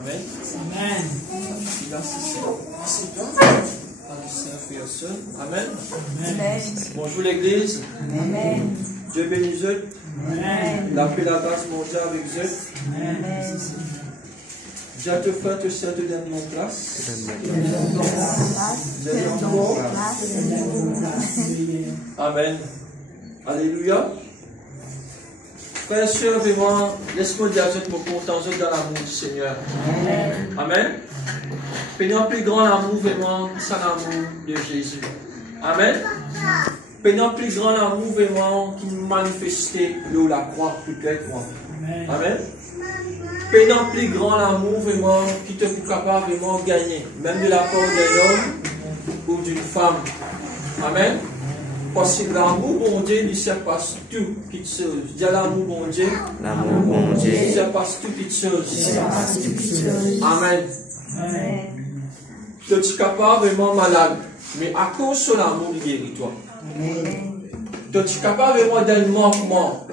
Amen. Amen. Là, c'est toi. Personne. Amen. Amen. Bonjour l'église. Amen. Dieu bénisse eux. Amen. La paix, la grâce mondiale avec eux. Amen. Dieu te fait, te sert, te donne mon place. Vous êtes encore. Amen. Alléluia. Frère et sœurs, vraiment, laisse-moi dire que je me content dans l'amour du Seigneur. Amen. Peignons plus grand amour, vraiment, c'est l'amour de Jésus. Amen. Peignons plus grand amour, vraiment, qui nous manifestait de la croix, peut-être moi. Amen. Peignons plus grand amour, vraiment, qui te peut capable vraiment gagner, même de la part d'un homme ou d'une femme. Amen. Parce que l'amour, bon Dieu, il surpasse tout toute chose. Dis l'amour, bon Dieu. L'amour, bon Dieu. Il surpasse toute chose. Amen. Amen. Tu es capable vraiment malade, mais à cause de l'amour, il guérit toi. Tu es capable vraiment d'un manquement,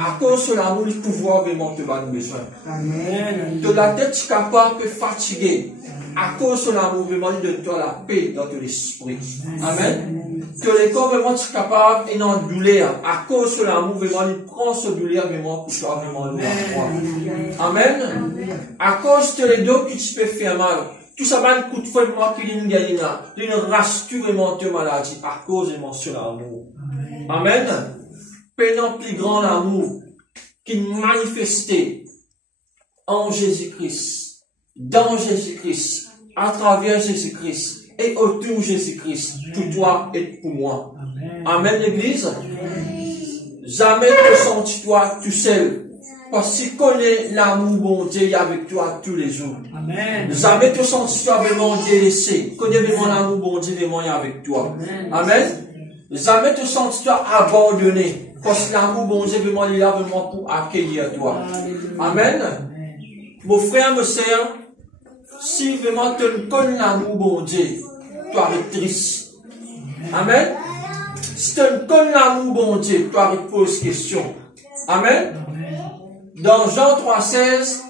à cause de l'amour, il pouvoir vraiment te donner besoin. De la tête capable de fatiguer, à cause de l'amour, vraiment, il donne toi la paix dans ton esprit. Amen. Que les corps vraiment tu es capable et non douleur, à cause de l'amour, vraiment, il prend ce douleur vraiment pour toi vraiment la croix. Amen. À cause de les dos que tu peux faire mal. Tout ça va un coup de feu vraiment qu'il y a une race tu vraiment de maladie à cause de mon amour. Amen. Prenons plus grand amour qui manifestait en Jésus-Christ, dans Jésus-Christ, à travers Jésus-Christ et autour de Jésus-Christ, pour toi et pour moi. Amen, l'église. Jamais te sens-toi tout seul. Parce qu'il connaît l'amour bon Dieu avec toi tous les jours. Amen. Jamais te sens-toi vraiment délaissé. Connais vraiment l'amour bon Dieu vraiment avec toi. Amen. Jamais te sens-toi abandonné. Parce que l'amour bon Dieu vraiment est là vraiment pour accueillir toi. Amen. Mon frère, ma sœur, si vraiment tu ne connais l'amour bon Dieu, tu arrêtes triste. Amen. Si tu ne connais l'amour bon Dieu, tu arrêtes poser question. Amen. Dans Jean 3,16,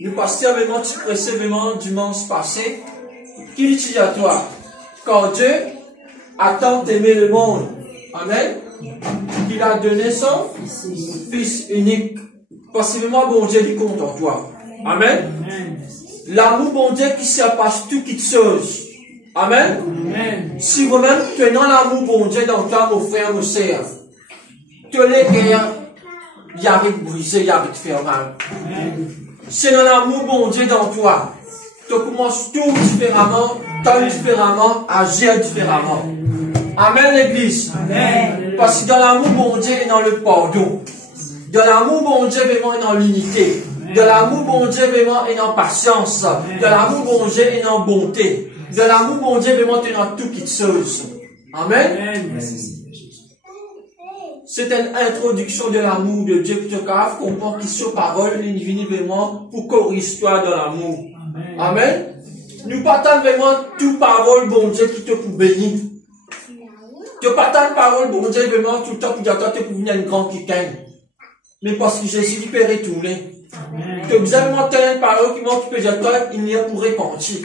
le pasteur vraiment tu pressé vraiment dimanche passé, qu'il dit à toi, quand Dieu a tant aimé le monde, amen, qu'il a donné son Fils unique, parce que vraiment bon Dieu lui compte en toi, amen. L'amour bon Dieu qui surpasse tout toute chose, amen. Si vous-même tenez l'amour bon Dieu dans toi, mon frère, mon sœur, tu les guerres, il y a rien de brisé, il y a rien de faire mal. C'est dans l'amour bon Dieu dans toi. Tu commences tout différemment, t'aimes différemment, agir différemment. Amen l'église. Parce que dans l'amour bon Dieu est dans le pardon. Dans l'amour bon Dieu vraiment est dans l'unité. Dans l'amour bon Dieu vraiment est dans patience. Dans l'amour bon Dieu est dans bonté. Dans l'amour bon Dieu vraiment est dans toutes les choses. Amen. C'est une introduction de l'amour de Dieu que tu as comprendre qui sur parole est venu vraiment pour corriger toi dans l'amour. Amen. Nous partons vraiment toute parole bon Dieu qui te pour bénir. Tu partons parole bon Dieu vraiment tout le temps pour dire toi tu pour venir une grande quicaine. Mais parce que Jésus lui peut retourner. Tu as besoin de une parole qui peut dire toi il n'y a pour repentir.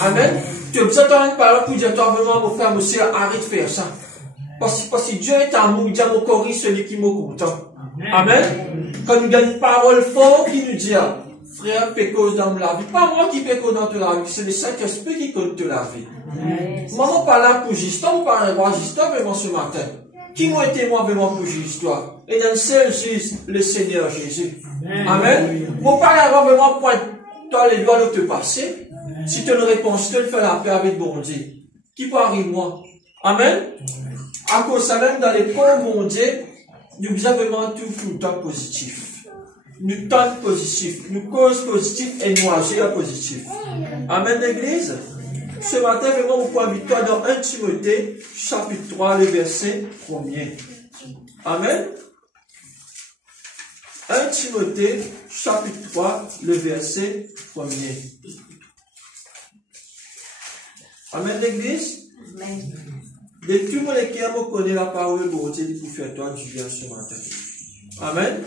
Amen. Tu as besoin d'une parole pour dire toi vraiment mon frère monsieur arrête de faire ça. Parce que Dieu est amour, il dit à mon corps, celui qui m'est content. Amen. Quand nous avons une parole forte qui nous dit, frère, pécose dans la vie. Pas moi qui pécose dans la vie, c'est le Saint-Esprit qui compte la vie. Maman pas là pour Justin, on parle de Justin vraiment ce matin. Qui m'a été moi vraiment pour Justin? Et dans le seul juge, le Seigneur Jésus. Amen. Mon parle vraiment pour toi les doigts de te passer. Si tu ne réponds, si tu ne fais la paix avec bon Dieu. Qui peut arriver moi? Amen. À cause de ça, même dans les corps mon Dieu, nous avons vraiment tout le temps positif. Nous temps positif, nous cause positive et nous agir positif. Amen l'église. Ce matin, vraiment, vous pouvez inviter dans 1 Timothée, chapitre 3, le verset 1er. Amen. 1 Timothée, chapitre 3, le verset 1er. Amen l'église. Amen. De tout le monde qui a connu la parole de Dieu pour faire toi du bien ce matin. Amen.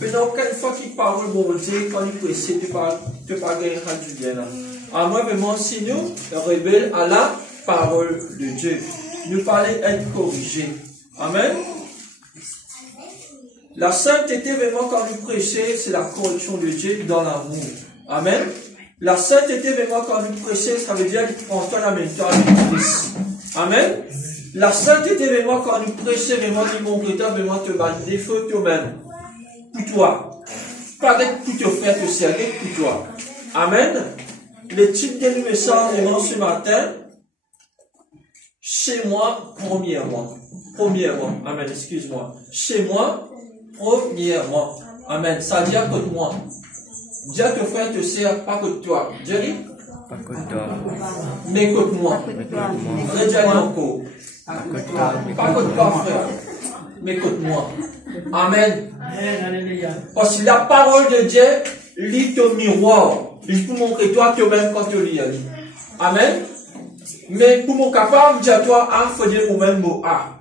Maintenant, quand une fois qu'il parle bon Dieu, quand il précède, tu pas gagner du bien. À moi, vraiment, si nous rebelles à la parole de Dieu, nous parlons être corrigés. Amen. La sainteté, vraiment, quand nous prêchons, c'est la correction de Dieu dans l'amour. Amen. La sainteté, vraiment, quand nous prêchons, ça veut dire qu'il prend en même temps avec Christ. Amen. La sainteté, vraiment, quand nous prêchons, vraiment, il montre vraiment te battre des défauts toi-même. Pour toi. Pas avec pour te faire te servir, pour toi. Amen. Le titre de message, vraiment, ce matin, chez moi, premièrement. Premièrement. Amen. Excuse-moi. Chez moi, premièrement. Amen. Ça dit à côté de moi. Dis à ton frère te sert, pas que toi. Jerry? Pas que toi. Mais écoute-moi. Redis encore. Pas que toi, frère. Mais écoute-moi. Amen. Parce que la parole de Dieu lit au miroir. Il peut montrer toi toi-même quand tu lis. Amen. Mais pour mon capable, dis à toi, il faut dire au même mot A.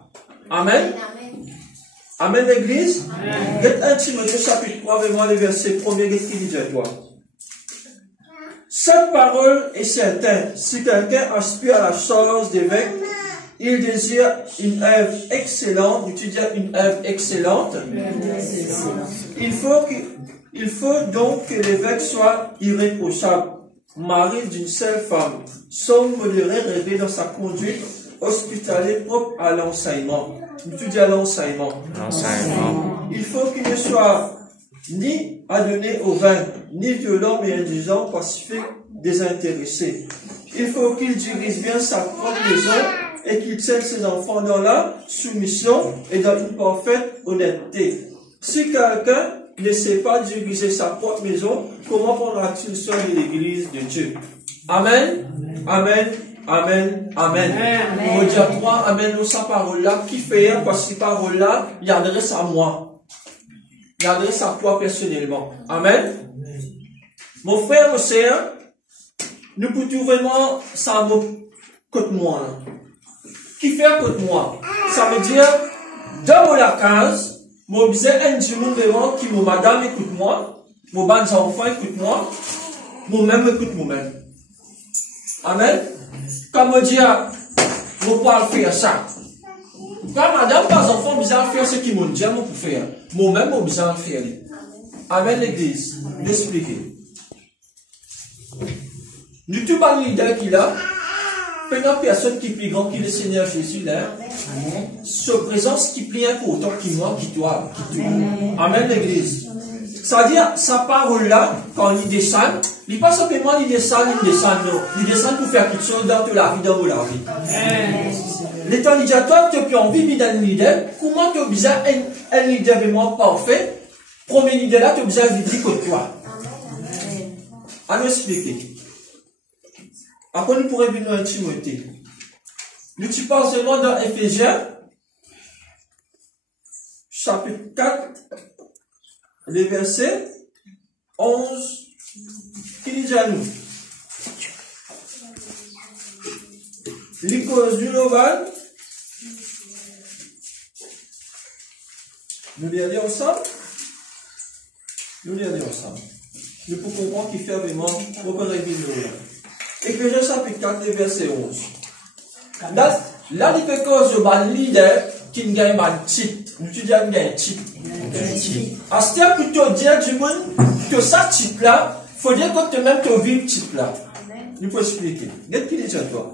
Amen. Amen, l'église. Get 1 Timothée chapitre 3, vraiment les versets 1er, qu'est-ce qu'il dit à toi? Cette parole est certaine. Si quelqu'un aspire à la chose d'évêque, il désire une œuvre excellente. Tu dis une œuvre excellente. Il faut donc que l'évêque soit irréprochable, mari d'une seule femme, somme, modéré, réglé dans sa conduite, hospitalier, propre à l'enseignement. Tu dis à l'enseignement. Il faut qu'il ne soit ni adonné au vin, ni violent, mais indulgent, pacifique, désintéressé. Il faut qu'il dirige bien sa propre maison et qu'il tienne ses enfants dans la soumission et dans une parfaite honnêteté. Si quelqu'un ne sait pas diriger sa propre maison, comment prendra-t-il soin de l'église de Dieu? Amen. Amen. Amen. Amen. On dit à toi, amen, nous, sa parole-là, qui fait, parce que cette parole-là, il adresse à moi. Il adresse à toi personnellement. Amen. Mon frère, mon sœur, nous pouvons vraiment, ça mot côté moi. Qui fait côté moi? Ça veut dire, dans la case, mon bisé, un dimanche vraiment, qui mon madame écoute moi, mon ban enfants écoute moi, moi-même écoute moi-même. Amen. Comme on dit, on peut faire ça. Quand madame, par enfant, bizarre faire ce qui m'ont dit, on peut faire. Moi-même, on bizarre faire. Amen, l'église. D'expliquer. Nous tous pas leader qu'il a. Une personne qui est plus grande que le Seigneur Jésus, là. Ce présence qui plie important qui moi, qui toi, qui toi. Amen, l'église. C'est-à-dire, sa parole-là, quand il descend, il n'est pas simplement il descend, non. Il descend pour faire quelque chose dans toute la vie, dans la vie. L'étant dit à toi, tu as envie d'un leader, comment tu as besoin un leader vraiment parfait? Premier leader là, tu as besoin de dire que toi. À nous expliquer. Après, nous pourrions venir à Timothée. Nous, tu parles seulement dans Éphésiens, chapitre 4, les versets 11, qui dit à nous. L'icône du global. Nous lisons ensemble. Nous pouvons comprendre qu'il fait vraiment beaucoup de révision. Éphésiens chapitre 4, verset 11. Là, il fait cause de leader qui ne gagne pas de titre. Nous tu dis qu'il gagne un titre. À ce temps, plutôt dire du monde que ça titre-là, il faut dire que toi-même tu vis le titre-là. Nous pouvons expliquer. Qu'est-ce qu'il dit à toi?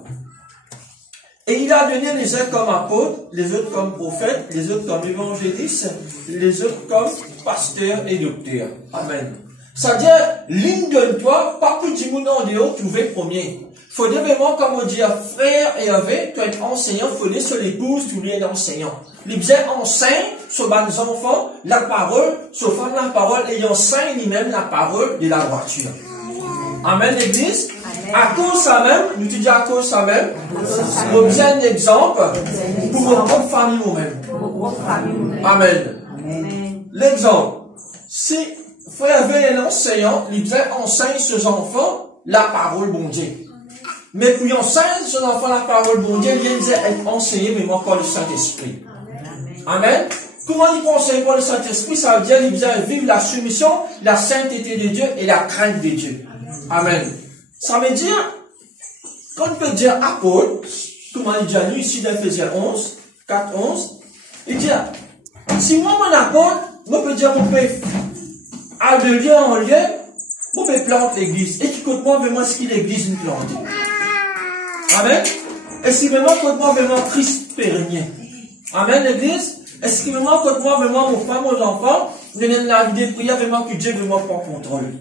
Et il a donné les uns comme apôtres, les autres comme prophètes, les autres comme évangélistes, les autres comme pasteurs et docteurs. Amen. C'est-à-dire, ligne de toi, pas que du monde en dehors, trouver premier. Faut dire vraiment, comme on dit à frère et avec, tu es enseignant, faut dire sur l'épouse, tu es enseignant. Les bien enseignent sur les enfants la parole, sur femme la parole, et ils enseignent lui-même la parole de la voiture. Amen, l'église. À cause ça même, nous te dis à cause ça même, nous bien un exemple pour notre propre famille nous-mêmes. Amen. L'exemple. Si frère et l'enseignant, il enseigne ses enfants la parole bon Dieu. Mais pour enseigner ses enfants la parole bon Dieu, il vient être enseigné, mais moi par le Saint-Esprit. Amen. Comment il conseille pour le Saint-Esprit? Ça veut dire qu'il vient vivre la soumission, la sainteté de Dieu et la crainte de Dieu. Amen. Ça veut dire, quand on peut dire apôtre, comment il dit à nous ici dans Ephésiens 11, 4, 11, il dit, si moi mon apôtre, moi peut dire mon père, à de lieu en lieu, moi peut planter l'église. Et qui compte moi vraiment ce qu'il l'église nous plante. Amen. Et si vraiment compte moi vraiment Christ pérennien. Amen l'église. Est-ce que vraiment compte moi vraiment mon femme, mon enfant, de la vie des prières vraiment que Dieu vraiment prend contrôle.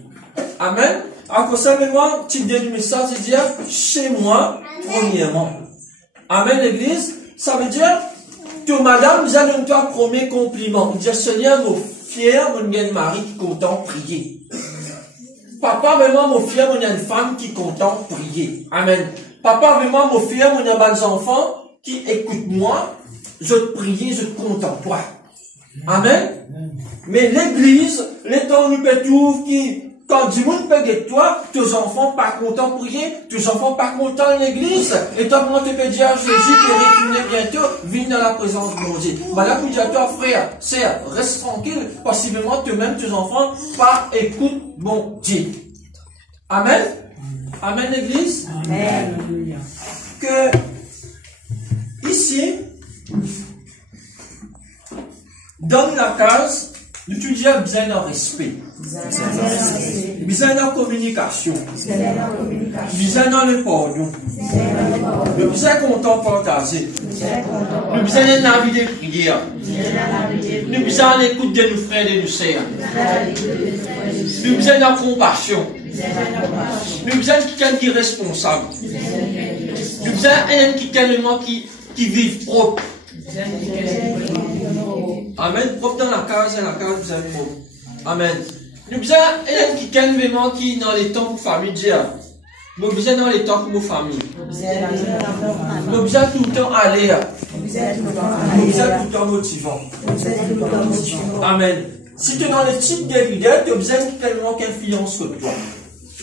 Amen. À cause ça vraiment, titre du message, c'est dire chez moi premièrement. Amen l'église. Ça veut dire que madame, nous allons toi premier compliment. Nous disons, Seigneur, mon fier, mon gain mari qui content prier. Papa, vraiment, mon fier, mon une femme qui content prier. Amen. Papa, vraiment, mon fier, mon a des enfants qui écoutent moi, je te prie, je te contemple. Amen. Mais l'église, les temps nous peut qui, quand du monde peut de toi, tes enfants pas contents prier, tes enfants pas contents l'église, et toi, comment tu peux dire à Jésus qui est retourné bientôt, viens dans la présence de mon Dieu. Voilà, pour dire à toi, frère, sœur, reste tranquille, possiblement, toi-même, tes enfants, pas écoute mon Dieu. Amen. Amen, l'église. Amen. Que, ici, dans la case, nous tu dis besoin d'un respect, besoin d'une communication, besoin d'un pardon, nous besoin content partager, nous besoin d'un vie de prière, nous besoin l'écoute de nos frères et de nos sœurs, nous besoin de compassion, nous besoin de quelqu'un qui est responsable, nous besoin d'un qui vit propre. Amen. Propre dans la case, vous avez propre. Amen. Nous besoin d'un qui calme vraiment qui dans les temps pour famille Dieu. Nous besoin dans les temps pour nos familles. Nous besoin tout le temps aller. Nous besoin tout le temps motivant. Amen. Si tu es dans le type de leader, tu as besoin tellement qu'influence que toi.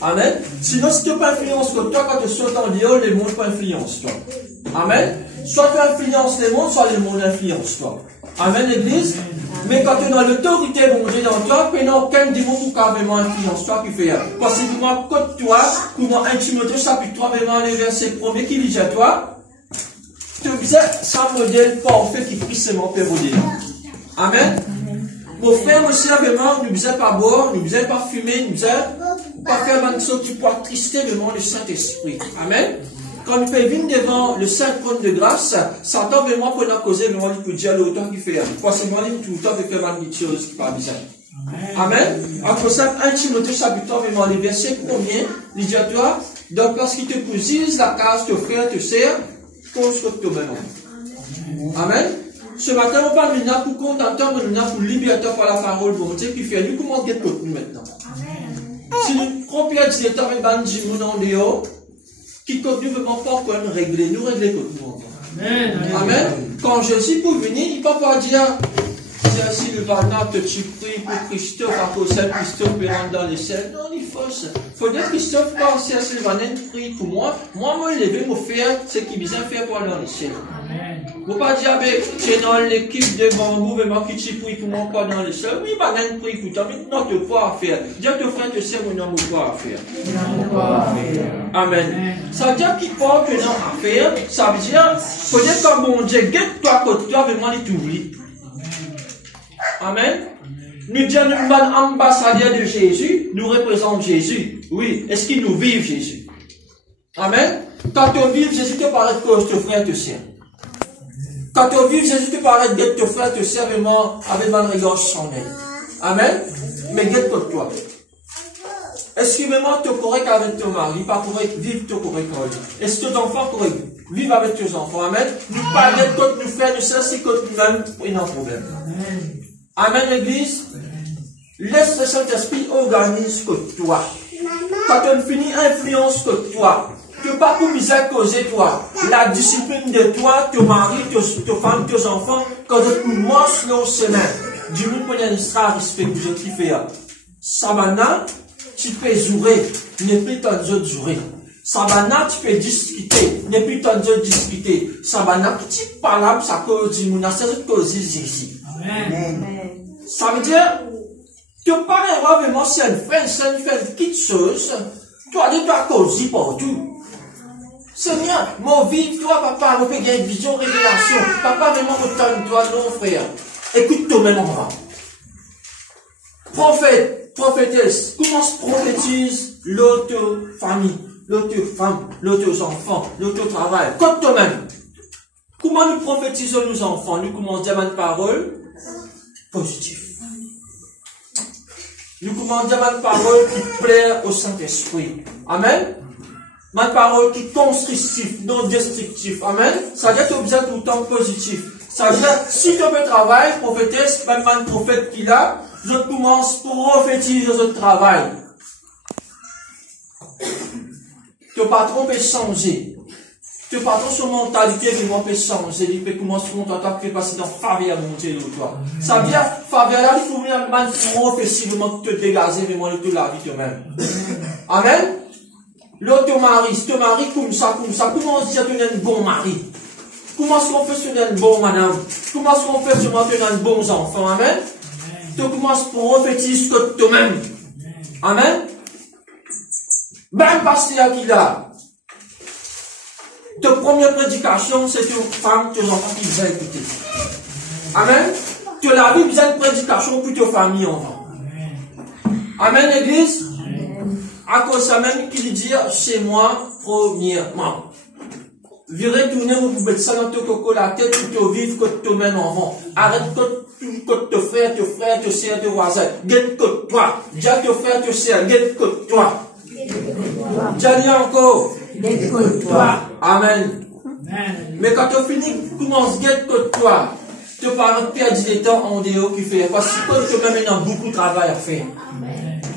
Amen. Sinon, si tu n'as pas influence que toi, quand tu sautes en dehors, les mondes pas influence toi. Amen. Soit tu influences les mondes, soit les mondes influencent toi. Amen, l'église. Mais quand tu es dans l'autorité bon Dieu dans toi, tu n'as aucun démon pour carrément influence toi qui fait. Parce que moi, côté toi, pour moi, 1 Timothée chapitre 3, vraiment les versets premiers qui dit à toi, tu as besoin d'un modèle parfait qui prie seulement pour vous dire. Amen. Mon frère, mon soeur, vraiment, nous ne besoin pas boire, nous ne besoin pas fumer, nous ne besoin pas faire une chose qui peut attrister vraiment le Saint-Esprit. Amen. Quand nous pouvons venir devant le Saint trône de grâce, Satan vraiment pour nous causer, vraiment il peut dire l'autant qu'il fait. Forcément, il tout le temps de faire une chose qui pas bizarre. Amen. En cause ça, 1 Timothée chapitre 3, vraiment les versets premiers, il dit à toi, donc lorsqu'il te posise la case, te frère, te sert, cause que toi-même. Amen. Ce matin, on parle maintenant pour contenter, maintenant pour libérer par la parole de Dieu qui fait nous comment get nous maintenant. Si nous trompons à 17 ans, et ban du monde en dehors, qui compte nous vraiment pas encore nous régler contre nous encore. Amen. Amen. Quand Jésus pour venir, il ne peut pas dire, si le Vanat te prie pour Christophe, à cause de Christophe peut rentrer dans les ciels. Non, il faut ça. Il faut dire Christophe, quand si le Vanat prie pour moi, moi, lever, me faire ce qu'il besoin faire pour aller dans les ciels. Il ne faut pas dire, c'est dans l'équipe de bambou, vraiment, qui te prie pour moi, pas dans les ciels. Oui, Vanat prie pour toi, mais non, tu n'as pas à faire. Dis à ton frère, tu sais, mais non, tu n'as pas à faire. Amen. Ça veut dire qu'il faut que non à faire, ça veut dire, peut-être quand bon Dieu, guette-toi, côté toi, vraiment, il t'oublie. Amen. Nous disons, nous sommes ambassadeurs de Jésus, nous représentons Jésus. Oui. Est-ce qu'il nous vive Jésus? Amen. Quand tu vives, Jésus te paraît que ton frère te sert. Quand tu vives, Jésus te paraît que ton frère te sert vraiment avec un regard sans aide. Amen. Mais guette contre toi. Est-ce que vraiment tu es correct avec ton mari? Pas correct, vive ton correct avec lui. Est-ce que tes enfants correct? Vive avec tes enfants. Amen. Nous parlons contre nous frères, nous sœurs, c'est contre nous-mêmes, il n'y a pas de problème. Amen, l'église. Laisse le Saint-Esprit organise que toi. Quand tu finis, influence que toi. Tu n'as pas pour misère causer toi. La discipline de toi, ton mari, tes femmes, tes enfants, quand tu manges le chemin, du monde pour y sera respect que je te fais. Sabana, tu peux jouer, n'est plus ton jeu de jouer. Sabana, tu peux discuter, n'est plus ton jeu de discuter. Sabana, petit palabre, ça cause du monde, ça cause ici. Amen. Ça veut dire, tu ne pas vraiment si elle fait une petite chose, tu as dit, tu as causé partout. Seigneur, mon vie, toi, papa, mon père, il y a une vision, révélation. Papa, vraiment, autant toi, non, frère. Écoute toi-même, enfant. Prophète, prophétesse, comment se prophétise l'autre famille, l'autre femme, l'autre enfant, l'autre travail. Comme toi-même. Comment nous prophétisons nos enfants? Nous commençons à dire une parole positive. Nous commençons à dire une parole qui plaît au Saint-Esprit. Amen. Ma parole qui est constructive, non destructive. Amen. Ça veut dire que tu as besoin tout le temps positif. Ça veut dire, si tu peux travailler, prophétesse, même un prophète qui l'a, je commence pour prophétiser ce travail. Ton patron peut changer. Ton patron, son mentalité, il peut changer. Il peut commencer son temps qui peut passer dans faveur de monter de toi. Ça veut dire, faveur là, il faut venir un prophétisement te dégager, mais moi, de toute la vie toi-même. Amen. L'autre ton mari comme ça, comment on se dit que tu es un bon mari? Comment est-ce qu'on fait sur un bon madame? Comment est-ce qu'on fait sur un bon enfant? Amen? Tu commences pour prophétiser que toi-même. Amen? Même pasteur qui l'a. Ta première prédication, c'est tes femmes, tes enfants qui vont écouter. Amen? Tu as la vie besoin de prédication pour tes familles enfants. Amen, l'église? À cause de ça même qu'il dit chez moi, premièrement. Virez tourner, vous mettez ça dans ton coco la tête pour te vivre que toi-même enfant. Arrête que te frère, te sœur, te voisin. Guette que toi. Dis à te frère, te sœur, guette que toi. Dis encore. Guette que toi. Amen. Mais quand tu finis, commence guette que toi. Tu parles perdre du temps en dehors qui fait. Parce que toi-même, il y a beaucoup de travail à faire.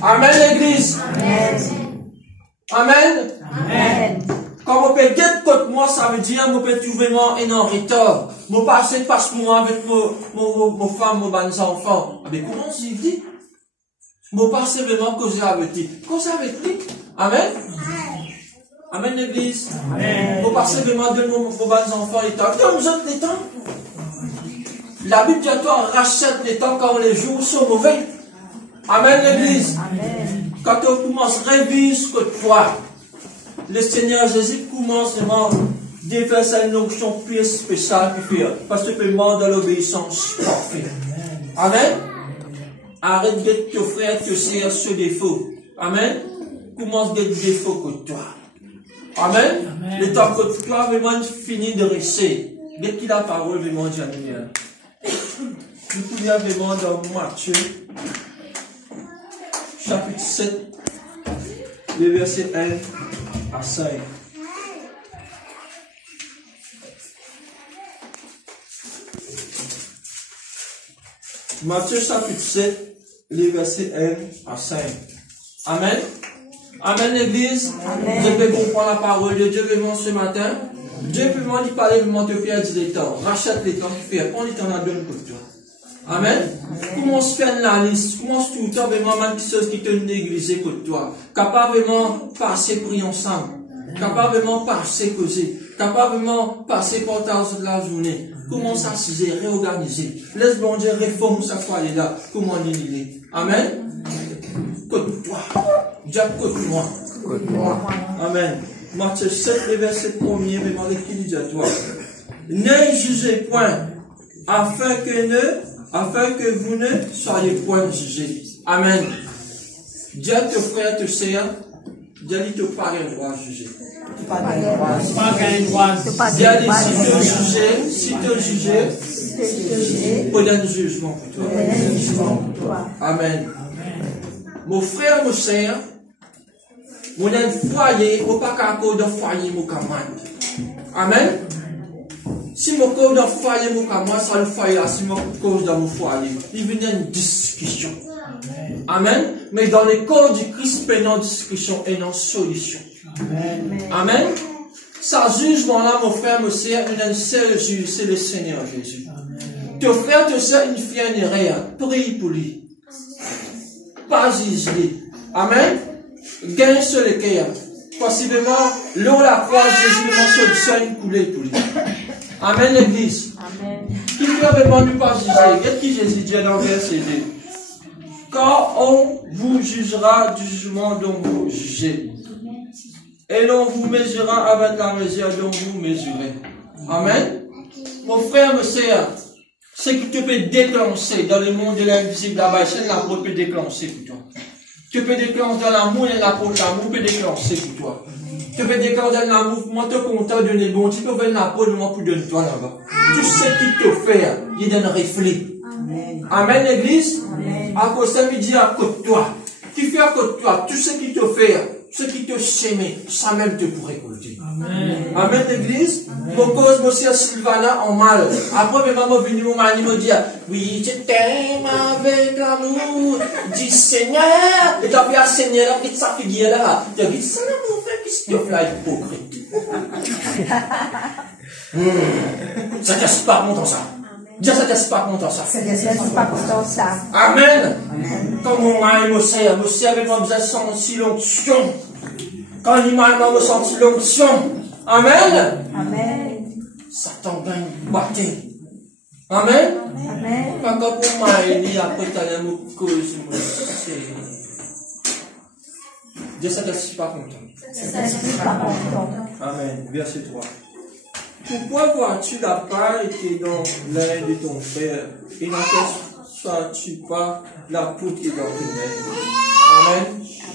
Amen, l'église. Amen. Amen. Quand on peut guetter contre moi, ça veut dire, que je peux trouver moi en retard. Je passer passe-moi avec mon femme, mes enfants. Mais comment je dis? Je passer vraiment causer avec lui. Causer avec lui. Amen. Amen, l'église. Amen. Je passer vraiment de nos enfants les temps. Donne-nous les temps. La Bible dit à toi, rachète les temps quand les jours sont mauvais. Amen, l'église. Amen. Quand on commence à réviser que toi, le Seigneur Jésus commence vraiment à faire sa onction plus spéciale parce que tu peux demander l'obéissance parfaite. Amen. Arrête de te frère, te sœur ce défaut. Amen. Commence à être défaut que toi. Amen. Le temps que toi vraiment fini de rester. Dès qu'il a la parole vraiment de la lumière. Nous pouvons vraiment dans Matthieu, chapitre 7, le verset 1 à 5. Matthieu chapitre 7, les versets 1 à 5. Amen. Amen, l'église. Amen. Vous devez comprendre la parole de Dieu vraiment ce matin. Dieu peut m'en dire parler, vraiment te faire des temps. Rachète les temps qu'il fait. Prends les temps à donner pour toi. Amen. Commence à faire la liste. Commence tout le temps vraiment même des choses qui te négligent pour toi. Capable vraiment passer prier ensemble. Capable vraiment passer causer. Capable vraiment passer portage de la journée. Commence à s'y réorganiser. Laisse bon Dieu réforme sa foi là. Comment il est. Amen. Côte-toi. Dieu côte-moi. Côte-moi. Amen. Matthieu 7, le verset 1er, vraiment qui dit à toi. Ne jugez point, afin que vous ne soyez point jugés. Amen. Dieu te frère, te sœur, Dieu dit te pas un droit à juger. Dieu dit si te juger, pour un jugement pour toi. Amen. Mon frère, mon sœur, mon foyer, mon pas qu'à cause de foyer, mon camarade. Amen. Si mon cause de foyer, mon camarade, ça le foyer, si mon cause de mon foyer, il vient une discussion. Amen. Mais dans les causes du Christ, il y a une discussion et une solution. Amen. Ça jugement-là, mon frère, mon sœur, il y a un seul juge, c'est le Seigneur Jésus. Ton frère, ton sœur, il fait une erreur. Prie pour lui. Pas juger. Amen. Gagne sur le cœur. Possiblement, l'eau la croix, Jésus m'a solution une coulée pour lui. Amen, l'église. Amen. Il veut vraiment ne pas juger. Qu'est-ce que Jésus dit dans le verset 2? Quand on vous jugera du jugement dont vous jugez, et l'on vous mesurera avec la mesure dont vous mesurez. Amen. Mon frère, ma soeur, ce qui te peut déclencher dans le monde de l'invisible là-bas, c'est l'amour peut déclencher pour toi. Tu peux déclencher dans l'amour et l'amour peut déclencher pour toi. Tu peux déclencher dans l'amour, moi te content de donner bon, tu peux faire l'amour de moi pour donner toi là-bas. Tout ce qui te fait, il donne un reflet. Amen, l'église. À cause de ça, il dit à côté de toi. Tu fais à côté de toi, tout ce qui te fait, ce qui te sème, ça même te pourrait récolter. Amen. Amen, l'église. Mon cause, monsieur Sylvana, en mal. Après, mes mamans venues, mon mari me dit, oui, je t'aime avec l'amour du Seigneur. Et tu as vu un Seigneur, qui sa figure là. Tu as dit, ça, mon frère, qu'est-ce que tu fais hypocrite? Ça casse pas content ça. Dis ça casse pas content ça. Ça casse pas content ça. Amen. Quand mon mari me sait avec moi, vous avez senti l'onction. Quand l'imam m'a senti l'onction. Amen. Amen. Satan gagne batté. Amen. Amen. Quand mon mari dit après tu as me cause, Dieu ça casse pas content. Ça casse pas content. Amen. Verset 3. Pourquoi vois-tu la paille qui est dans l'air de ton frère et n'aperçois-tu pas la poutre qui est dans ton air? Amen.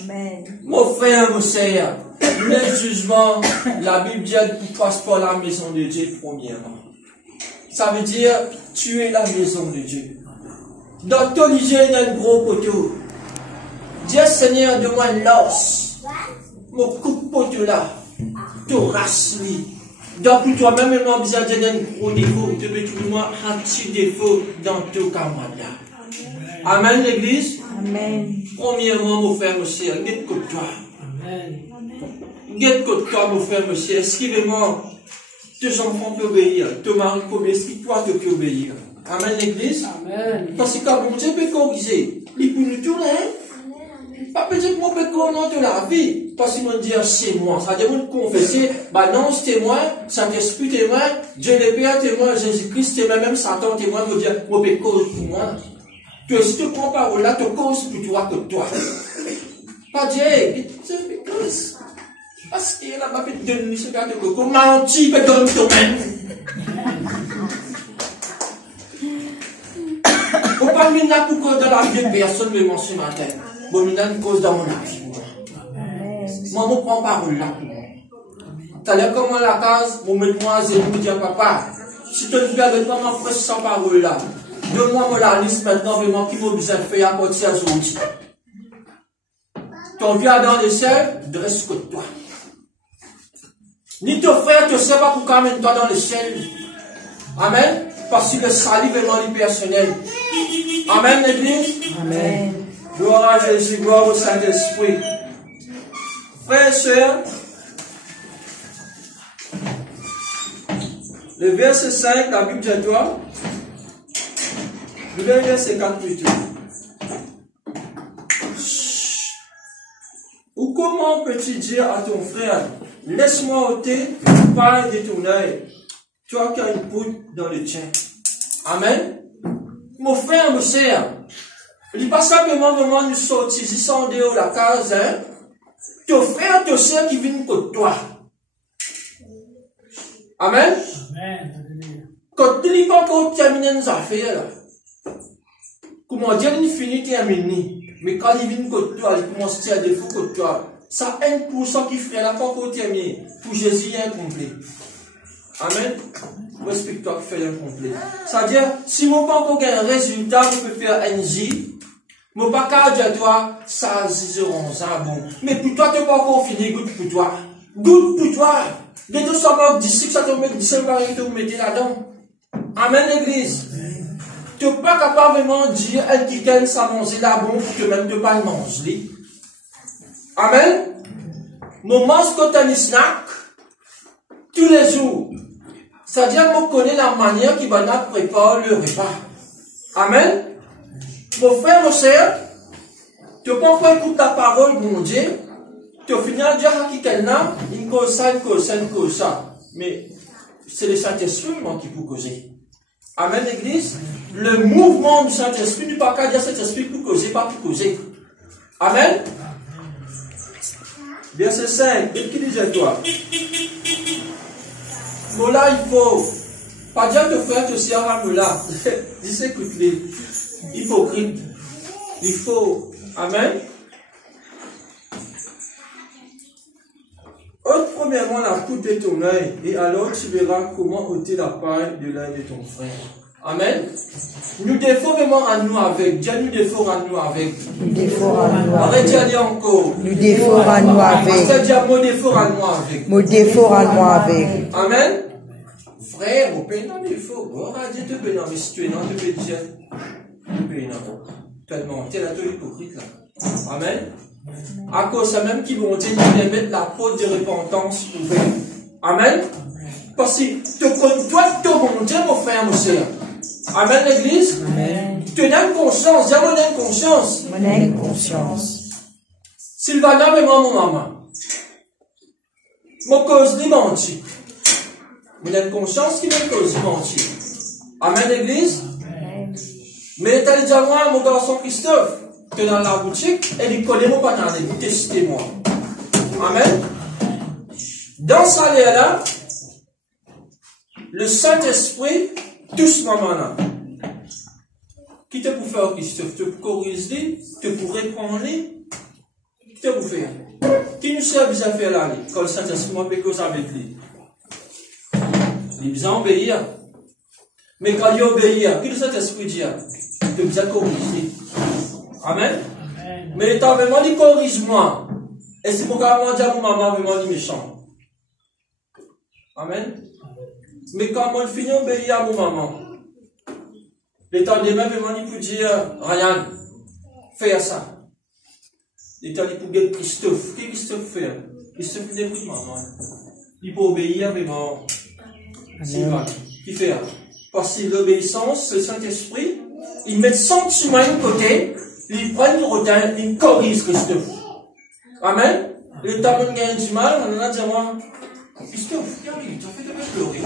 Amen. Mon frère, mon sœur, le jugement, la Bible dit pour passer par la maison de Dieu premièrement. Ça veut dire tu es la maison de Dieu. Dans ton hygiène, il y a un gros poteau. Dis Seigneur, donne-moi une l'os. Mon coup de poteau là, tu rasse-lui. Donc pour toi-même, il m'a besoin d'un gros défaut. Tu peux trouver un petit défaut dans ton camarade là. Amen, l'église. Amen. Premièrement, mon frère, mon sœur, guette côté toi. Amen. Guette côté toi, mon frère, mon sœur. Est-ce qu'il vraiment, tes enfants peuvent obéir, ton mari peut obéir, est-ce que toi tu peux obéir? Amen, l'église. Amen. Parce que quand Dieu peut corriger, il peut nous tourner. Pas peut-être que moi peut connaître la vie. Parce qu'ils vont dire c'est moi. Ça veut dire confesser, bah non, c'est témoin, Saint-Esprit témoin, Dieu le Père témoin, Jésus-Christ témoin, même Satan témoin, vous dire, moi peut cause pour moi. Que si tu prends parole là, tu causes pour toi que toi. Pas Dieu, c'est cause. Parce qu'il y a la petite de nous, c'est pas de coco, menti, peut donner toi-même. Faut pas venir là pour que dans la vie de personne me mentionne ce matin. Bon, il y a une cause dans mon avis. Moi, je prends parole là pour moi. Tu as l'air comme à la case, vous mettez-moi à zéro, vous dites, papa, si tu ne viens avec moi, je prends sans parole là. Donne-moi la liste maintenant, vraiment, qui m'a besoin de faire à partir d'aujourd'hui. Ton viens dans le ciel, dresse que toi. Ni ton frère, te sert pas pour qu'amène toi dans le ciel. Amen. Parce que le salut vraiment du personnel. Amen, l'église. Amen. Gloire à Jésus, gloire au Saint-Esprit. Frères et sœurs, le verset 5, la Bible dit toi, le verset 4 plutôt. Ou comment peux-tu dire à ton frère, laisse-moi ôter une paille de ton œil, toi qui as une poudre dans le tien. Amen. Mon frère, mon sœur, il n'est pas simplement vraiment nous sortir, si sont dehors la case, hein. Ton frère, ton sœur qui viennent contre toi. Amen. Quand tu n'es pas encore terminé nos affaires, là. Comment dire, il finit terminé. Mais quand il vient contre toi, il commence à faire des faux contre toi. Ça 1% qui ferait là pas encore terminé. Pour Jésus, il y a un complet. Amen. Respecte-toi qui fait un complet. C'est-à-dire, si mon pas encore un résultat, vous pouvez faire un J. Mon pas qu'à dire toi, ça, 6 euros, ça, bon. Mais pour toi, tu n'as pas encore fini, goûte pour toi. Goûte pour toi. Les deux sont morts d'ici, ça te met 10 euros, tu vous mettez là-dedans. Amen, l'église. Tu n'es pas capable vraiment de dire, un quelqu'un, ça manger là, bon, pour que même tu ne pas le manger. Amen. Mon mange quand tu as snack, tous les jours. C'est-à-dire, on connaît la manière qui va nous préparer le repas. Amen. Mon frère, mon sœur, tu peux pas écouter la parole, mon Dieu. Tu finis à dire à quelqu'un, il cause ça, il cause ça, il cause ça. Mais c'est le Saint-Esprit qui peut causer. Amen, l'église. Le mouvement du Saint-Esprit, n'est pas qu'à dire Saint-Esprit pour causer, pas pour causer. Amen. Verset 5, et qui disait toi? Bon là, il faut pas dire que frère te sert là. Dis écoute-les. Hypocrite. Il faut. Amen. Ôte premièrement la poutre de ton œil, et alors tu verras comment ôter la paille de l'œil de ton frère. Amen. Nous défaut vraiment à nous avec. Dieu nous défaut à nous avec. Nous défaut à nous Arrêtez à avec. dire encore. Nous défaut à nous avec. C'est-à-dire mon défaut à nous avec. Nous défaut à nous avec. Amen. Frère, au pays non défaut. Oh, Dieu te bénit, mais si tu es non, tu peux dire. Tu peux non. Tellement, tu es là, tu es hypocrite là. Amen. À cause de même qui vont dire qu'ils mettre la peau de repentance ouverte. Amen. Parce que toi, tu bon Dieu, mon frère, mon soeur. Amen, l'église. Amen. Tu as une conscience. Dis moi, une conscience. Mon une conscience. Sylvana, mais moi, mon maman. Mon cause ni menti. Mon une conscience qui me cause menti. Amen, l'église. Amen. Mais tu as dit à moi, mon garçon Christophe, que dans la boutique, elle dit connaît mon banane, vous testez moi. Amen. Dans ça là, le Saint-Esprit, tout ce moment-là, qui te pour faire Christophe, te pour corriger, te pour répondre, qui te pour faire. Qui nous sert à faire là, quand le Saint-Esprit m'a fait cause avec lui. Il besoin obéir. Mais quand il obéit, qui le Saint-Esprit dit, il besoin corriger. Amen. Mais étant vraiment dit corrige-moi. Et c'est pourquoi moi dis à mon maman vraiment dit méchant. Amen. Mais quand on finit obéir à mon maman, l'état de même vraiment dit pour dire Ryan, fais ça. L'état dit pour dire Christophe. Qu'est-ce que Christophe fait? Christophe n'est plus de maman. Il peut obéir vraiment. Sylvain. Qui fait? Parce que l'obéissance, le Saint-Esprit, il met sentiment de côté. Il prend une rotin, il corrige Christophe. Amen. Le tableau gagne du mal, on en a dit à moi, Christophe, tu as fait de me pleurer.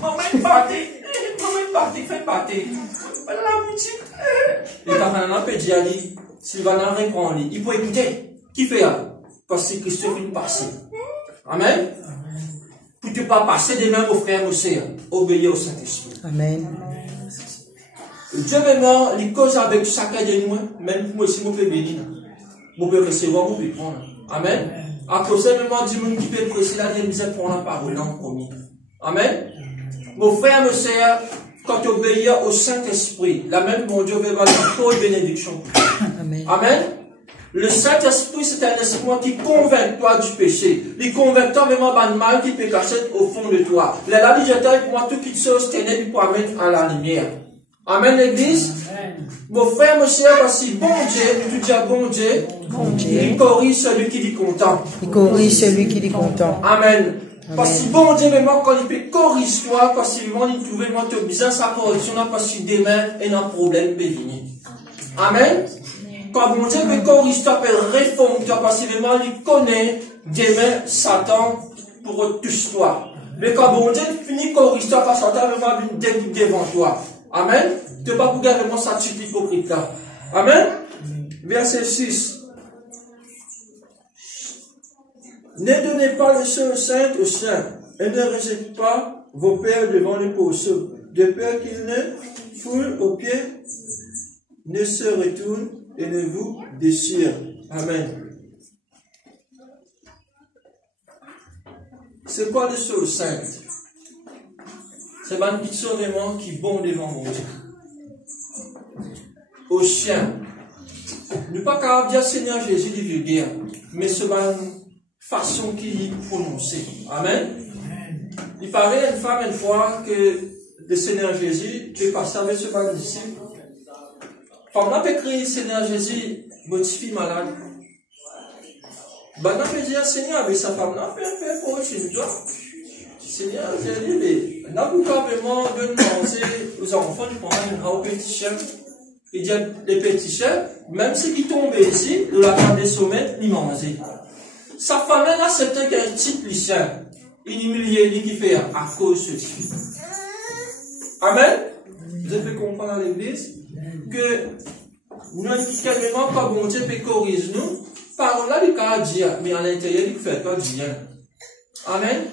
Maman est partie, fais partie. Voilà la boutique. Le tableau a dit à lui, Sylvana répond lui. Il faut écouter. Qui fait ça? Parce que Christophe est passé. Amen. Pour ne pas passer des mains aux frères, aux sœurs, obéir au Saint-Esprit. Amen. Dieu maintenant, il cause avec chacun de nous, même moi aussi, je peux bénir. Je peux recevoir, je peux prendre. Amen. À cause de maintenant, Dieu qui peut presser la misère pour la parole en premier. Amen. Mon frère, mes sœurs, quand tu obéis au Saint-Esprit, la même mon Dieu va donner une bénédiction. Amen. Amen. Le Saint-Esprit, c'est un esprit qui convainc toi du péché. Il convainc toi vraiment du mal qui peut cacher au fond de toi. La vie de pour moi, tout qui chose ténèbres, il peut mettre à la lumière. Amen, l'église. Mon frère, mon cher, parce que bon Dieu, tu dis à bon Dieu, il corrige celui qui est content. Il corrige celui qui est content. Amen. Parce que bon Dieu, même quand il peut corriger toi, parce qu'il va nous trouver vraiment bizarre sa correction, parce que demain, il y a un problème peut venir. Amen. Quand bon Dieu peut corriger toi, peut réformer toi, parce que vraiment, il connaît demain Satan pour toucher toi. Mais quand bon Dieu finit corriger toi, parce que Satan vraiment vient dégoûter devant toi. Amen. Tu ne peux pas vous garder ça sur l'hypocrite là. Amen. Verset 6. Ne donnez pas le sang saint aux saints, et ne rejetez pas vos pères devant les pauvres, de peur qu'ils ne foulent aux pieds, ne se retournent et ne vous déchirent. Amen. C'est quoi le sang saint? C'est un petit sauvement qui bon devant mon Dieu. Au chien. Ne pas qu'à dire Seigneur Jésus du vulgaire, mais c'est une façon qui prononcer. Amen. Il parlait à une femme une fois que le Seigneur Jésus, tu es passé avec ce bon disciple. Pendant qu'on écrit Seigneur Jésus, votre fille malade. Maintenant, je dis Seigneur, mais sa femme n'a fait un peu pour chez nous. Seigneur, j'ai dit, mais n'a pas vraiment de manger aux enfants, ils prennent un petit chien. Il dit, les petits chiens, même ceux qui tombent ici, de la table des sommets, ils mangent. Sa femme, elle a accepté qu'un type de chien, il humilie, il qui fait à cause de ce Amen. je peux comprendre à l'église que nous calmement quand bon Dieu peut corriger nous, parole là il peut dire, mais à l'intérieur il fait pas dire. Amen.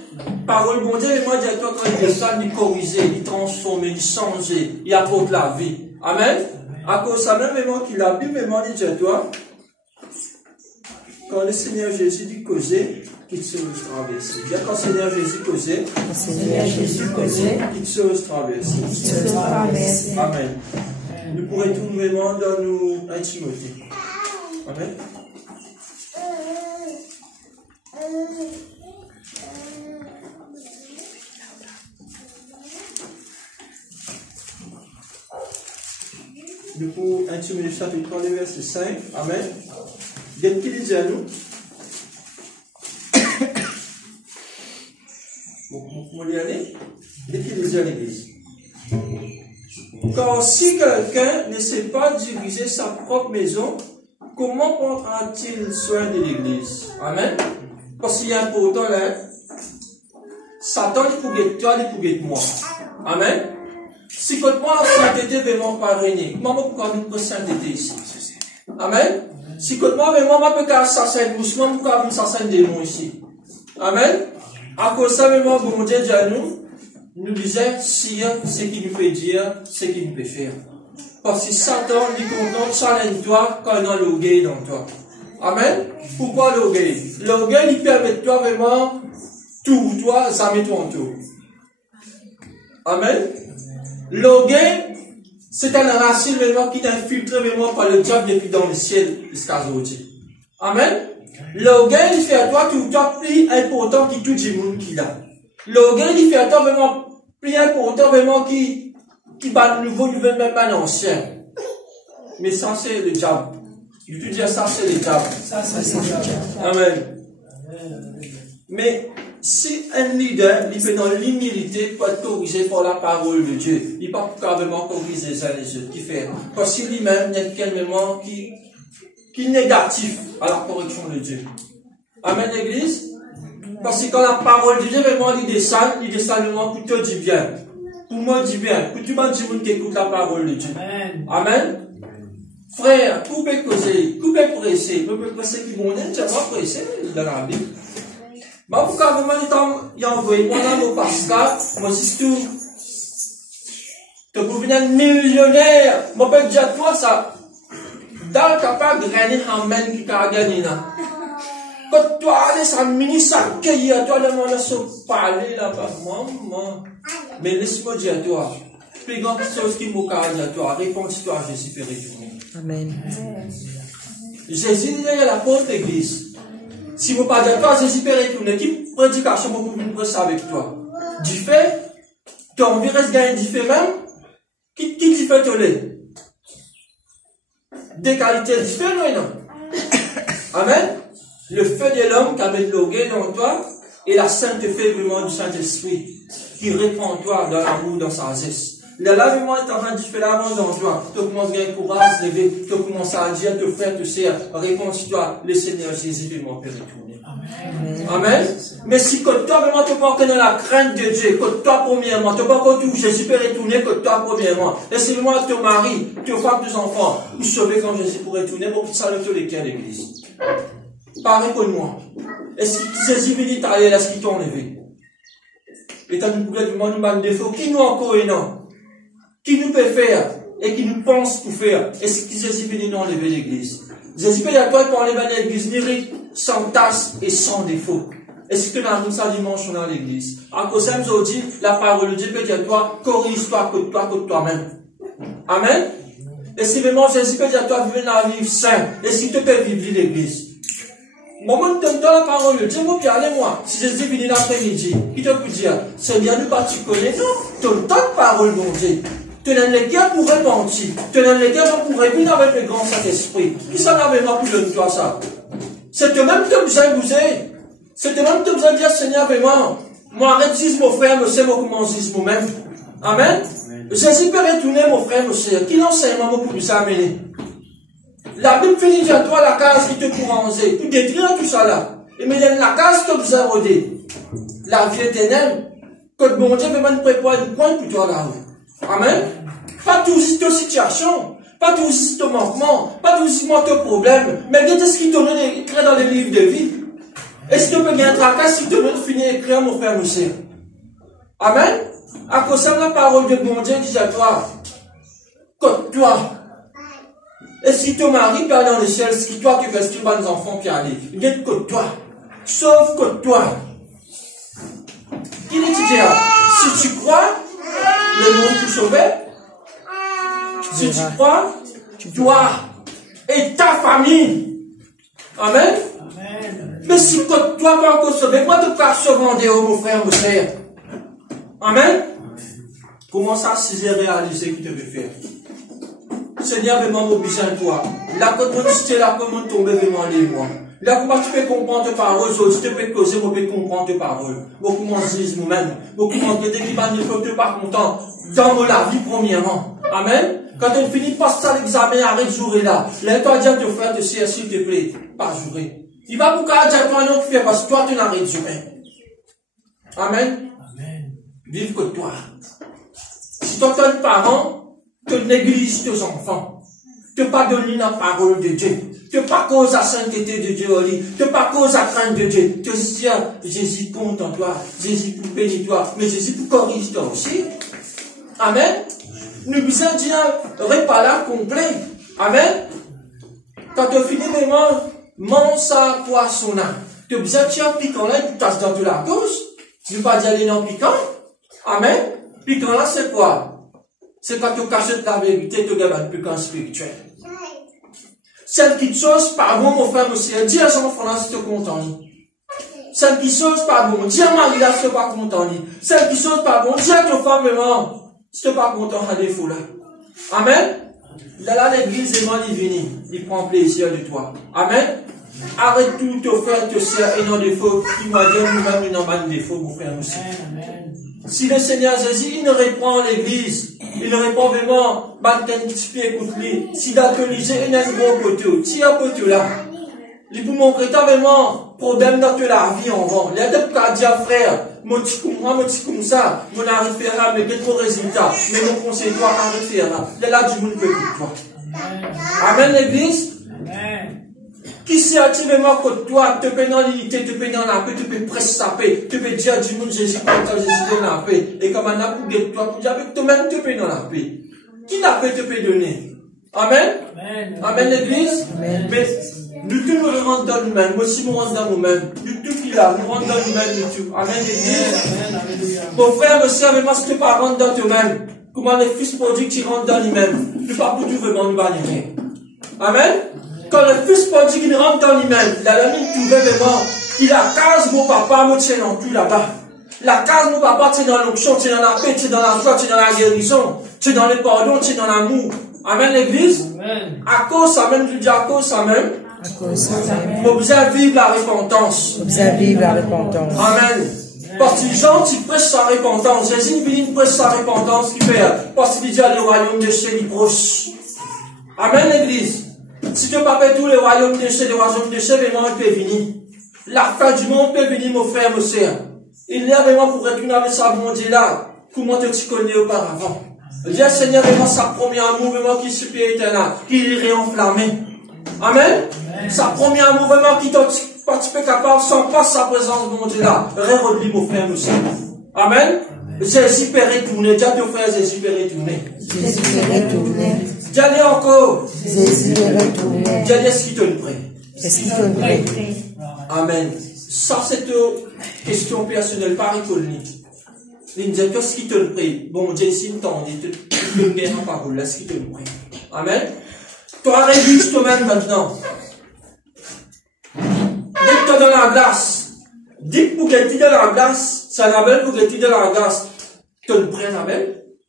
Parole bon Dieu, moi dis toi quand il descend, il corriger, il transformer, il changer, il apporte la vie. Amen. À cause de ça même qu'il a Bible dit toi, quand le Seigneur Jésus dit causer, qu'il se traverser. Bien quand le Seigneur Jésus causait, qu'il se traverser. Amen. Nous pourrons tout vraiment dans nos intimités. Amen. Nous pouvons intimider chapitre 3, verset 5. Amen. Qu'est-ce qu'il dit à nous? Mon aller. Qu'est-ce qu'il dit à l'église? Car si quelqu'un ne sait pas diriger sa propre maison, comment prendra-t-il soin de l'église? Amen. Parce qu'il y a un important là. Satan, il faut guetter toi, il faut guetter moi. Amen. Si quand moi, la sainteté vraiment parrainée, comment pourquoi nous prenons sainteté ici? Amen. Si quand moi, vraiment, je peux assassiner doucement, pourquoi nous assassiner des démons ici? Amen. À cause de ça, vraiment, bon Dieu dit à nous disait, si ce qu'il nous peut dire, ce qu'il nous peut faire. Parce que Satan, il est content, challenge toi quand il y a l'orgueil dans toi. Amen. Pourquoi l'orgueil? L'orgueil, il permet de toi vraiment, tout toi, jamais toi en tout. Amen. L'orgueil, c'est un racine vraiment qui t'infiltre vraiment par le diable depuis dans le ciel jusqu'à aujourd'hui. Amen. L'orgueil, il fait à toi tout toi plus important que tout le monde qu'il a. L'orgueil, il fait à toi vraiment plus important vraiment qui bat le nouveau, même pas l'ancien. Mais ça, c'est le diable. Je peux dire ça, c'est le diable. Ça, c'est le diable. Amen. Mais si un leader, il fait dans l'humilité pour être corrigé par la parole de Dieu, il ne peut pas carrément corriger les uns les autres. Qui fait? Parce que lui-même, il y a quelqu'un qui est négatif à la correction de Dieu. Amen, l'église? Parce que quand la parole de Dieu, vraiment, il descend vraiment pour te dire bien. Pour moi, dire bien. Pour tout le monde qui écoute la parole de Dieu. Amen. Frère, tout peut causer, tout peut presser. Tout peut presser qui vont être, tu vas presser dans la Bible. Mais pourquoi vraiment il a envoyé moi dans mon Pascal, moi c'est tout. Tu peux devenir millionnaire. Moi je peux dire toi ça. Dans le capable de gagner en main qui a gagné là. Quand toi allez ça mini ça cueillir toi le monde se parler là-bas. Maman. Mais laisse-moi dire à toi. Plus grande chose qui m'a dit à toi, réponds-toi à Jésus peut retourner. Amen. Jésus il est à la porte de l'église. Si vous parlez de toi, Jésus peut retourner. Qui prédication pour vous ça avec toi? Du fait, tu as envie de gagner du fait même? Qui dit fait toller? Des qualités différentes, non? Amen. Le feu de l'homme qui a mis l'orgueil dans toi et la sainte fée vraiment du Saint-Esprit qui répand en toi dans l'amour, dans sa geste. Le lavement est en train de faire l'avant dans toi. Tu commences à gagner courage, lever. Tu commences à dire, te frère, te sœur, réponds-toi, le Seigneur Jésus vraiment peut retourner. Amen. Amen. Mais si que toi vraiment tu pas dans la crainte de Dieu, que toi premièrement, tu pas que Jésus peut retourner, que toi premièrement. Laissez-moi ton mari, ton femme, tes enfants, ou sauver quand Jésus pourrait retourner pour que ça ne te les tienne l'église. Pareil que moi. Et si Jésus vient t'aller, est-ce qu'il t'a enlevé? Et t'as une poubelle du monde, une défaut. Qui nous encore et non? Qui nous peut faire et qui nous pense pour faire. Et c'est qui Jésus vient nous enlever l'église. Jésus peut dire toi pour enlever l'église lyrique, sans tasse et sans défaut. Et c'est que dans toute sa dimension dans l'église. En cause de ça, dit, la parole de Dieu peut dire toi, corrige-toi que toi-même. Amen. Et si vraiment Jésus peut dire toi, viens à vivre saint. Et si tu peux vivre l'église. Moment de dans la parole de Dieu, moi, puis allez-moi. Si Jésus vient l'après-midi, qui te peut dire, c'est bien nous pas tu connais, non, tu as tant de paroles, mon Dieu. Tu as les gars pour repentir. Tu as les gars pour revenir avec le grand Saint-Esprit. Qui s'en a vraiment plus de toi, ça? C'est toi-même que tu as besoin de bouger. C'est toi-même que tu as besoin de dire, Seigneur, vraiment. Moi, arrête, dis mon frère, je sais comment je dis moi-même. Amen. Jésus peut retourner, mon frère, mon sœur. Qui l'enseignement pour nous amener? La Bible finit dire toi la case qui te pour ranger, pour détruire tout ça là. Et mais la case que vous avez rodé. La vie éternelle, que mon Dieu peut même préparer une pointe pour toi là-haut. Amen. Pas toutes tes situations, pas tous tes manquements, pas tous tes problèmes, mais qu'est-ce qui te donne écrit dans les livres de vie? Est-ce que tu peux gagner un tracas si tu te donne finir d'écrire, mon frère, mon sœur? Amen? À cause de la parole de mon Dieu, dis à toi, côte-toi. Et si ton mari perd dans le ciel, si toi tu fais ce que tu vas nos enfants puis aller, viens côte-toi. Sauve côte-toi. Qui dit si tu crois, le monde peut sauver. Si tu crois, toi et ta famille. Amen. Mais si toi pas encore sauvé, moi tu peux se vendre, mon frère, mon frère. Amen. Comment ça, si j'ai réalisé que tu veux faire? Seigneur, vraiment, mon besoin de toi. Là, quand tu es là, comment tomber, vraiment, moi. Là, comment tu peux comprendre tes paroles, tu peux causer, tu peux comprendre tes paroles. Beaucoup m'en disent nous-mêmes. Beaucoup m'en disent qu'ils ne sont pas contents dans la vie, premièrement. Amen. Quand on finit par ça, l'examen, arrête de jouer là. Là, toi, dis à ton frère, s'il te plaît, pas jouer. Il va beaucoup dire toi, non, qui fait, parce que toi, tu n'as rien de jouer. Amen. Vive que toi. Si toi, tu es un parent, tu négliges tes enfants. Tu n'as pas donné la parole de Dieu. Tu n'as pas cause la sainteté de Dieu au lit. Tu n'as pas cause la crainte de Dieu. Tu dis, tiens, Jésus compte en toi. Jésus pour bénir toi. Mais Jésus pour corriger toi aussi. Amen. Nous besoin de dire, repas là complet. Amen. Quand tu finis vraiment, mange ça, poisson là. Tu as besoin de tiens, piquant là, tu tasses dans de la cause. Tu ne veux pas dire aller dans piquant. Amen. Piquant là, c'est quoi? C'est quand tu caches la vérité, tu gagnes un piquant spirituel. Celle qui te chose pas bon, mon frère, monsieur, dis à son enfant là si tu es content. Celle qui chose pas bon, dis à Marie là si tu n'es pas content. Celle qui chose pas bon, dis à ton femme vraiment si tu n'es pas content à défaut là. Amen. Là, l'église est mal divinée. Il prend plaisir de toi. Amen. Arrête tout, te faire, te sert et non défaut. Il m'a dit nous-mêmes, il n'en a pas de défaut, mon frère, monsieur. Si le Seigneur Jésus, il ne répond l'église, il ne répond vraiment, écoute-lui. Si d'actualiser, il y a un gros poteau. Si un poteau là, il peut montrer vraiment problème dans la vie en vent. Il y a des cas dire, frère, mon petit comme ça, mon arrête de faire là, mais quel résultat. Mais mon conseil, toi, arrête de faire là. Il y a là du monde peut pour toi. Amen, l'église. Amen. Qui s'est activement contre toi, te paie dans l'unité, te paie dans la paix, te paie presque sa paix, te paie dire du monde Jésus, Jésus dans la paix. Et comme on a pour dire toi, pour dire avec toi-même, te paie dans la paix. Qui la paix te peut donner? Amen. Amen, Amen l'église. Amen. Mais nous tous nous rentrons dans nous-mêmes, moi aussi nous rentrons dans nous-mêmes. Nous tous qui là, nous rentrons dans nous-mêmes, nous tous. Amen l'église. Mon frère, monsieur, mais moi si tu ne pas rentrer dans toi-même, comment les fils prodigues qui rentrent dans lui-même, nous pas pour tout vraiment nous bannir. Amen. Quand le fils prodigue il rentre dans lui-même, il a l'ami trouvé vraiment, il a case mon papa, moi tiens dans tout là-bas. La case mon papa, tu es dans l'onction, tu es dans la paix, tu es dans la joie, tu es dans la guérison, tu es dans le pardon, tu es dans l'amour. Amen l'église. Amen. À cause ça même, je dis à cause ça même. À cause ça même. Faut bien vivre la repentance. Faut bien vivre la repentance. Amen. Parce que les gens qui prêchent sa repentance, Jésus il prêche sa repentance qui fait, parce qu'il dit à le royaume de chez les proches. Amen l'église. Si tu n'as pas fait tout le royaume de chez, le royaume de chez, vraiment, il peut venir. La fin du monde peut venir, mon frère, mon sœur. Il y a vraiment pour retourner avec sa bon Dieu là. Comment tu connais auparavant? Dis Seigneur, vraiment, sa première amour, vraiment, qui est super éternel, qui est réenflammé. Amen. Amen. Sa première amour, vraiment, qui est capable, sans pas sa présence, mon Dieu là. Révolue, mon frère, mon sœur. Amen. Jésus peut retourner. Dis à ton frère, Jésus peut retourner. Jésus peut retourner. Dis allez encore. Jésus peut retourner. Dis allez, est-ce qu'il te le prête? Est-ce qu'il te le prête? Amen. Ça, c'est une question personnelle, pas économique. Il dit, qu'est-ce qu'il te le prête? Bon, Dieu, s'il t'en dit, tu peux bien en parole, est-ce qu'il te le prête? Amen. Toi, révise toi-même maintenant. Dès que tu es dans la glace, dis pour que tu es dans la glace, ça n'appelle pour que tu es dans la glace. Tu le prends, amen.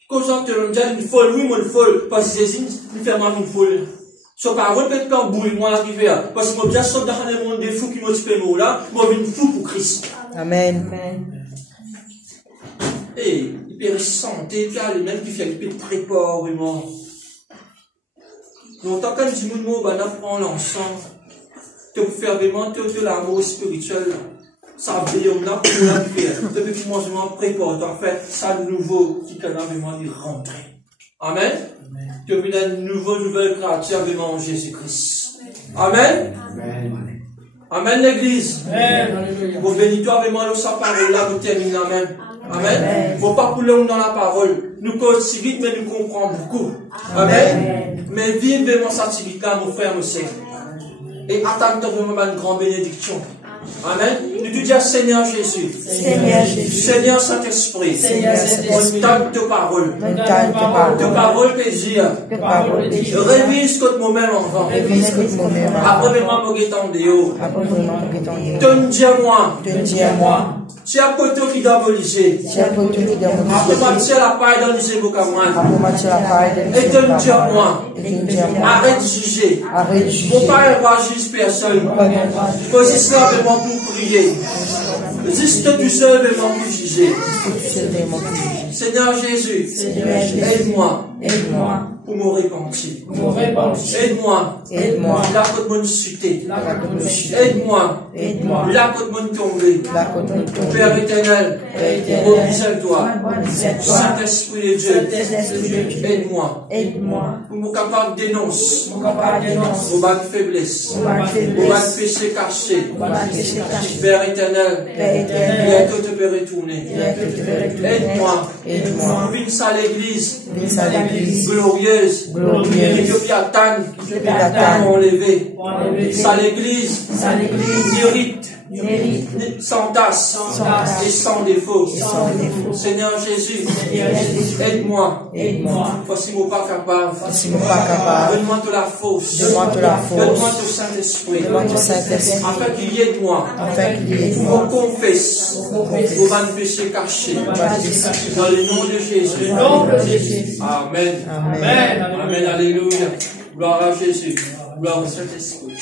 Quand on te le dit, une folle, oui, moi, une folle, parce que Jésus, il fait mal une folle. Sa parole peut être en bouille, moi, arrivé, parce que moi, bien sûr, dans le monde des fous qui m'occupent, là, moi, une fou pour Christ. Amen. Et, il peut ressentir, les mêmes qui fait, il peut très fort, vraiment. Donc, tant qu'on dit, nous, on apprend l'ensemble, tu peux faire vraiment tout l'amour spirituel, ça veut dire, on a pour la faire. Depuis que moi, je m'en prépare, en fait, ça nouveau, qui peut vraiment y rentrer. Amen. Que vous ayez une nouvelle créature en Jésus-Christ. Amen. Amen, l'église. Vous bénis-toi vraiment le sa parole là, vous terminez. Amen. Amen. Faut pas couler dans la parole. Nous cause si vite, mais nous comprenons beaucoup. Amen. Mais vive vraiment cette vite là, mon frère, mon sœur. Et attends vraiment une grande bénédiction. Amen. Nous te disons Seigneur Jésus. Seigneur Jésus. Seigneur Saint-Esprit. Seigneur Saint-Esprit. On tente ta parole. Ta parole plaisir. Révise que moi-même enfant. Révise que moi-même. Après vraiment pour guetter Dieu. Après vraiment pour guetter. Donne dis-moi. Dis-moi. Si un poteau qui diabolisé. Si un poteau qui diabolisé. Après matcher la paille dans les évoques à moi. Après matcher la paille dans les évoques à moi. Et donne dis-moi. Arrête de juger. Arrête de juger. Faut pas avoir juste personne. Position vraiment pour prier. Juste tout seul vraiment pour juger. Seigneur Jésus. Aide-moi. Aide-moi. Pour me repentir. Aide-moi. Aide-moi. Là, quand mon chuté. Aide-moi. Là, quand mon tombé. Père éternel. Oblige-toi. Saint-Esprit de Dieu. Aide-moi. Pour me capable de dénoncer. Aux bonnes faiblesses. Aux bonnes péchés cachés. Père éternel. Bientôt te peux retourner. Aide-moi. Pour venir à l'église. Glorieuse. Et que Piatan enlevé. Ça l'église. Mérite. Sans tasse. Et sans défaut. Seigneur Jésus. Aide-moi. Voici mon pas capable. Donne-moi de la force. Donne-moi de Saint-Esprit. Afin qu'il y ait de moi. On confesse. Pour un péché caché. Dans le nom de Jésus. Amen. Amen. Alléluia. Gloire à Jésus. Gloire au Saint-Esprit.